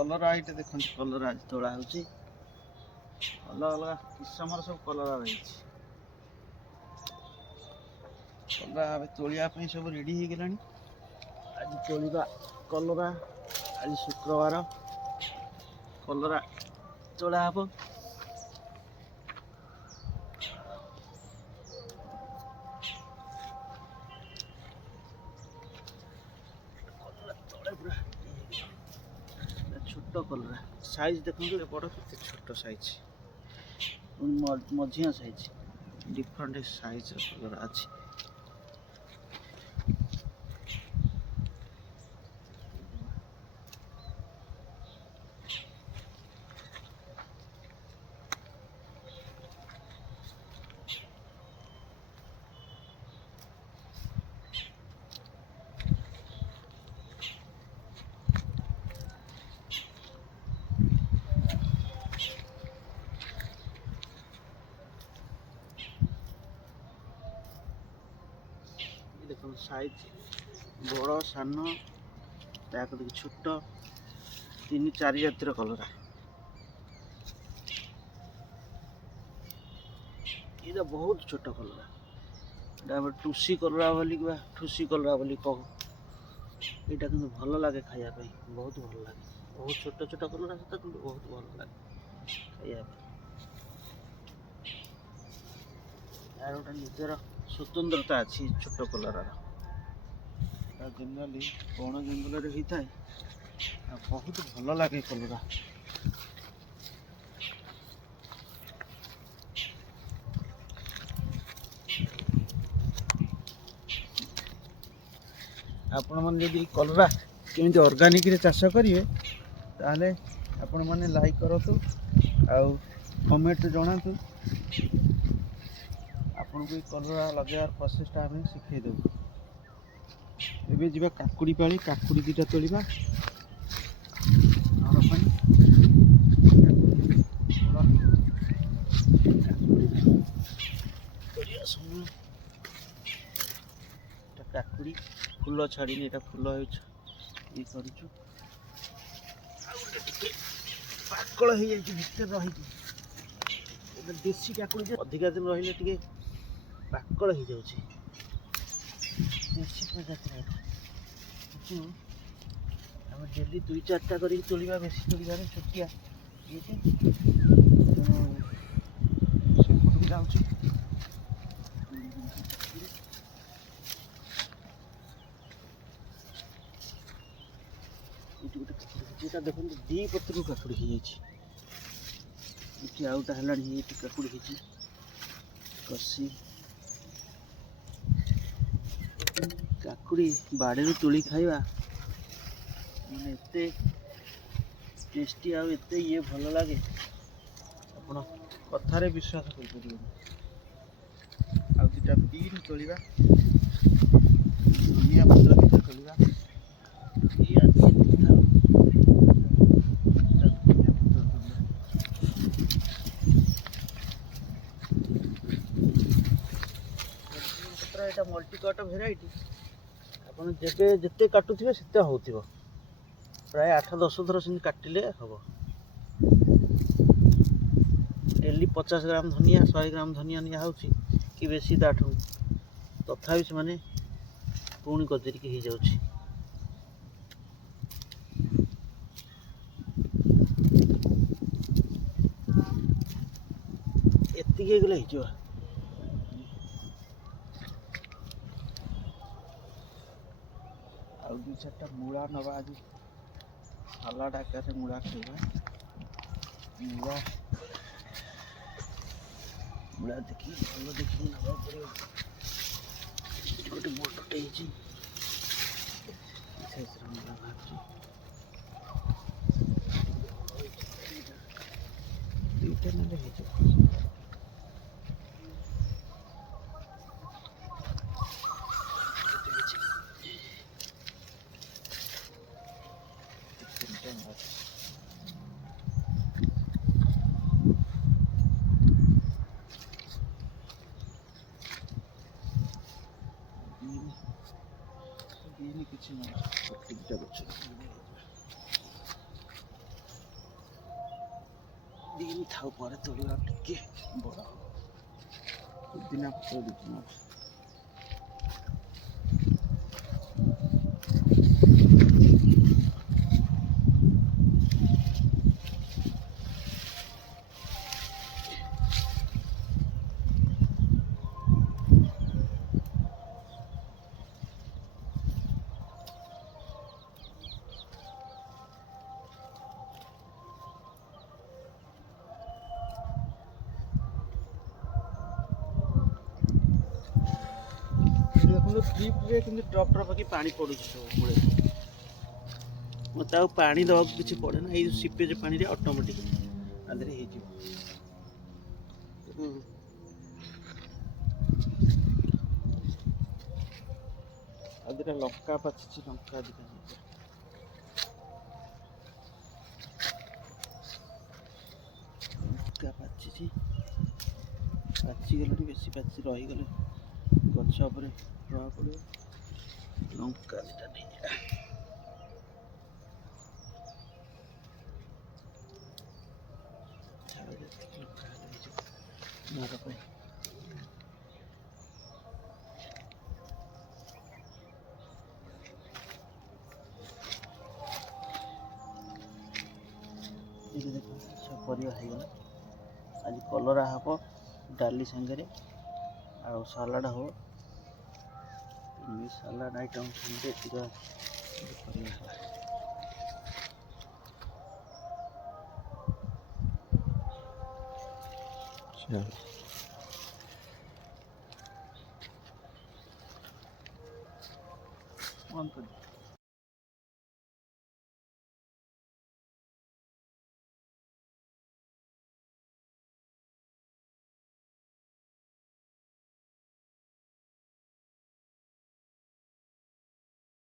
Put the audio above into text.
कलरा ये देखो कलरा आज तोड़ा हो अलग अलग किसम सब कलरा रही कलरा तोलिया सब रेडी हो गला आज तोड़ा कलरा आज शुक्रवार कलरा तोड़ा हम छोट कलरा साइज देखो बड़ के छोट size Majhiya size different size कलरा अच्छी देखो साइज बड़ सान देखिए छोट 3-4 जातिर कलरा ये बहुत छोट कलरा टुसी कलरा बोली ठुसी कलरा बोली कहू यहाँ कि भल लगे खायापी बहुत भल लगे बहुत छोट छोट कलरा सहित कि बहुत भल लगे खायापी यार गोटे निजर स्वतंत्रता अच्छी छोट कलरार जेनराली बण जंगल होता है बहुत भल लगे कलरा आपण मैंने जब कलरा केमी ऑर्गेनिक रे चाष करेंगे ताहले आपण मैंने लाइक करूँ आउ कमेंट जनातु आपन को कलरा लगे प्रोसेसटा आम शिखेदेबू एबे जीवा काकुड़ी पाली काकुड़ी दीटा तोलिबा काकुड़ी फूल छाड़ी ये फूल ये करूँ पाकल हो जाए रही देसी काकुड़ी अधिका दिन रही टे पाकल हो जाए देसी प्रजाति आम डेली 2-4टा कर तोड़ा बेसी तोड़ा छोटिया ये जाऊँ देखो 2 पत्र काकुड़ी हो जाए आउटा है काकुड़ी हो कसी काकुड़ी बाड़ी तोली खाइबा माने एते टेस्टी आते ये भल लगे आप कथार विश्वास कर दुटा बीन तोलिबा धनिया पत्र दुटा तोलिबा এটা মল্টিকট ভেরাইটি আপন যেতে যেতে কাটুথিবে সেতে হোউথিব প্রায় 8-10 থর সেন কাটিলে হবো डेली 50 ग्राम धनिया 100 ग्राम धनिया निया होउची कि बेसी दाठू तथापि से माने पुणी गजरी की हो जाउची एतिके गले हिजो आउ 2-4टा मूला नवा आज सलाड आकार मूला खाइबा मूला मूला देखी भल देखी नवा पड़ो गोटे बड़टे मूला बाहर दुईटा ना किसी ना ଦିନ ଥାଉ ପରେ ତୋଳିବା ଟିକେ ବଡ଼ ପୁଦିନା ପତ୍ର ଦିନ ଦେଖନ୍ତୁ ଡ୍ରିପ୍ରେ କିନ୍ତୁ ଡ୍ରପ୍ ଡ୍ରପ୍ ହେଇକି ପାଣି ପଡ଼ୁଛି ସବୁ ମୂଳେ ମୋତେ ଆଉ ପାଣି ଦେବାକୁ କିଛି ପଡ଼େ ନା ଏଇ ଯେଉଁ ସିପେଜ ପାଣିରେ ଅଟୋମେଟିକ୍ ତା ଦେହରେ ହେଇଯିବ। ଆଉ ଦୁଇଟା ଲଙ୍କା ପାଚିଛି ଲଙ୍କା ଦିଟା ଲଙ୍କା ପାଚିଛି ପାଚିଗଲାଣି ବେଶୀ ପାଚି ରହିଗଲେ ଗଛ ଉପରେ ପ୍ରଭାବ ପଡ଼ିବ। ଲଙ୍କା ଦିଟା ନେଇଯିବା ଘର ପାଇଁ ଏଇଠି ଦେଖ ସବୁ ପରିବା ହେଇଗଲା। ଆଜି କଲରା ହେବ ଡାଲି ସାଙ୍ଗରେ ଆଉ ସାଲାଡ଼ ହେବ ସାଲାଡ଼ ଆଇଟମ୍ ସାଙ୍ଗରେ ଏତିକ ପରିବା ହେଲା। ବନ୍ଦ କରି